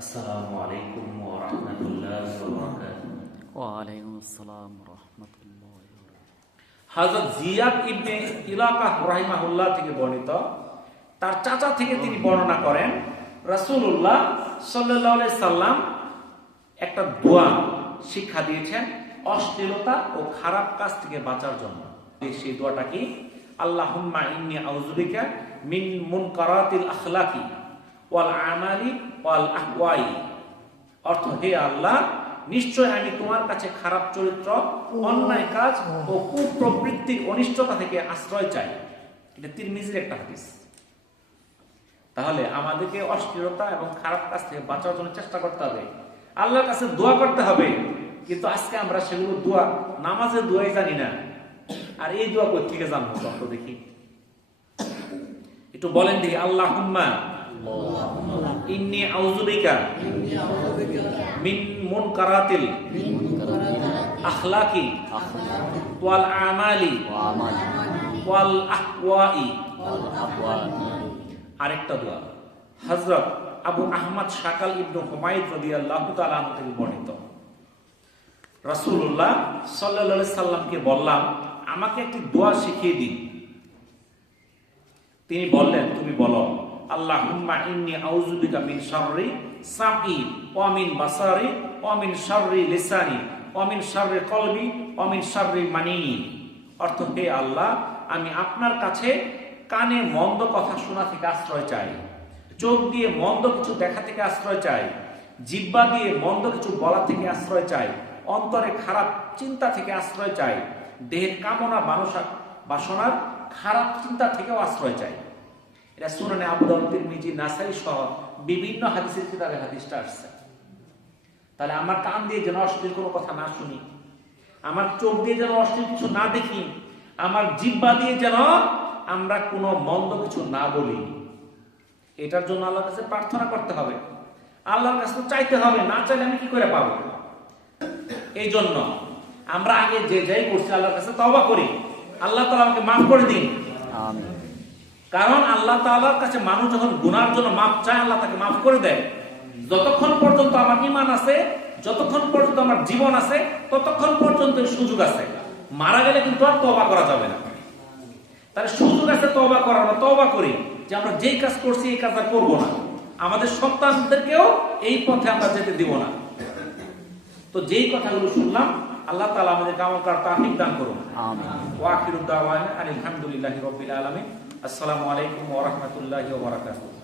আসসালামু আলাইকুম ওয়া রাহমাতুল্লাহি ওয়া বারাকাতুহু। ওয়ালাইকুম আসসালাম রাহমাতুল্লাহি ওয়া বারাকাতুহু। হযরত জিয়াদ ইবনে ইলাকাহ রাহিমাহুল্লাহ থেকে বর্ণিত, তার চাচা থেকে তিনি বর্ণনা করেন রাসূলুল্লাহ সাল্লাল্লাহু আলাইহি সাল্লাম একটা দোয়া শিক্ষা দিয়েছেন অশ্লীলতা ও খারাপ কাজ থেকে বাঁচার জন্য। সেই দোয়াটা কি? আল্লাহুম্মা ইন্নী আউযু বিকা মিন মুনকারাতিল আখলাকি ওয়াল আমালি ওয়াল আহওয়াই। অর্থ, হে আল্লাহ, নিশ্চয় আমি তোমার কাছে খারাপ চরিত্র, অন্যায় কাজ ও কুপ্রবৃত্তির অনিষ্টতা থেকে আশ্রয় চাই। এটা তিরমিজির একটা হাদিস। তাহলে আমাদেরকে অশ্লীলতা এবং খারাপ কাজ থেকে বাঁচার জন্য চেষ্টা করতে হবে, আল্লাহর কাছে দোয়া করতে হবে। কিন্তু আজকে আমরা সেগুলো দোয়া, নামাজের দোয়াই জানি না। আর এই দোয়া কোথা থেকে জানবো? তত দেখি, একটু বলেন দেখি। আল্লাহুম্মা ইন্নী আউযু বিকা মিন মুনকারাতিল আখলাকি ওয়াল আমালি ওয়াল আহওয়াই। আরেকটা দোয়া হযরত আবু আহমদ শাকাল ইবনে হুমায়দ রাদিয়াল্লাহু তাআলা আনহু থেকে বর্ণিত, রাসূলুল্লাহ সাল্লাল্লাহু আলাইহি সাল্লামকে বললাম, আমাকে একটি দোয়া শিখিয়ে দিন। তিনি বললেন, তুমি বলো, আল্লাহুম্মা ইন্নী আউযু বিকা মিন শাররি সামঈ ওয়া মিন বাসারি ওয়া মিন শাররি লিসানি ওয়া মিন শাররি কলবি ওয়া মিন শাররি মানি। অর্থ, হে আল্লাহ, আমি আপনার কাছে কানে মন্দ কথা শোনা থেকে আশ্রয় চাই, চোখ দিয়ে মন্দ কিছু দেখা থেকে আশ্রয় চাই, জিহ্বা দিয়ে মন্দ কিছু বলা থেকে আশ্রয় চাই, অন্তরে খারাপ চিন্তা থেকে আশ্রয় চাই, দেহের কামনা বাসনার খারাপ চিন্তা থেকেও আশ্রয় চাই। এটা সুনানে আবু দাউদ, তিরমিজি, নাসাই সহ বিভিন্ন হাদিসের কিতাবে হাদিসটা আসছে। তাহলে আমার কান দিয়ে যেন অশ্লীল কোনো কথা না শুনি, আমার চোখ দিয়ে যেন অশ্লীল কিছু না দেখি, আমার জিহ্বা দিয়ে যেন আমরা কোনো মন্দ কিছু না বলি। এটার জন্য আল্লাহর কাছে প্রার্থনা করতে হবে, আল্লাহর কাছে চাইতে হবে। না চাইলে আমি কি করে পাবো? এই জন্য আমরা আগে যে যাই করছি আল্লাহর কাছে তওবা করি, আল্লাহ তাআলা আমাকে মাফ করে দিন। আমিন। কারণ আল্লাহ তাআলার কাছে মানুষ যখন গুনার জন্য মাফ চায়, আল্লাহ তাকে মাফ করে দেয়। যতক্ষণ পর্যন্ত আমার ঈমান আছে, যতক্ষণ পর্যন্ত আমার জীবন আছে, ততক্ষণ পর্যন্ত সুযোগ আছে। মারা গেলে কিন্তু আর তওবা করা যাবে না। তাহলে সুযোগ আছে তওবা করার, আমরা তওবা করি যে আমরা যেই কাজ করছি এই কাজ আর করবো না, আমাদের সন্তানদেরকেও এই পথে আমরা যেতে দিব না। তো যেই কথাগুলো শুনলাম, আল্লাহ তাআলা আমাদেরকে আমল করার তৌফিক দান করুন। আমিন। ওয়া আখিরু দাওয়ানা আলহামদুলিল্লাহি রাব্বিল আলামিন। আসসালামু আলাইকুম ওয়া রাহমাতুল্লাহি ওয়া বারাকাতুহু।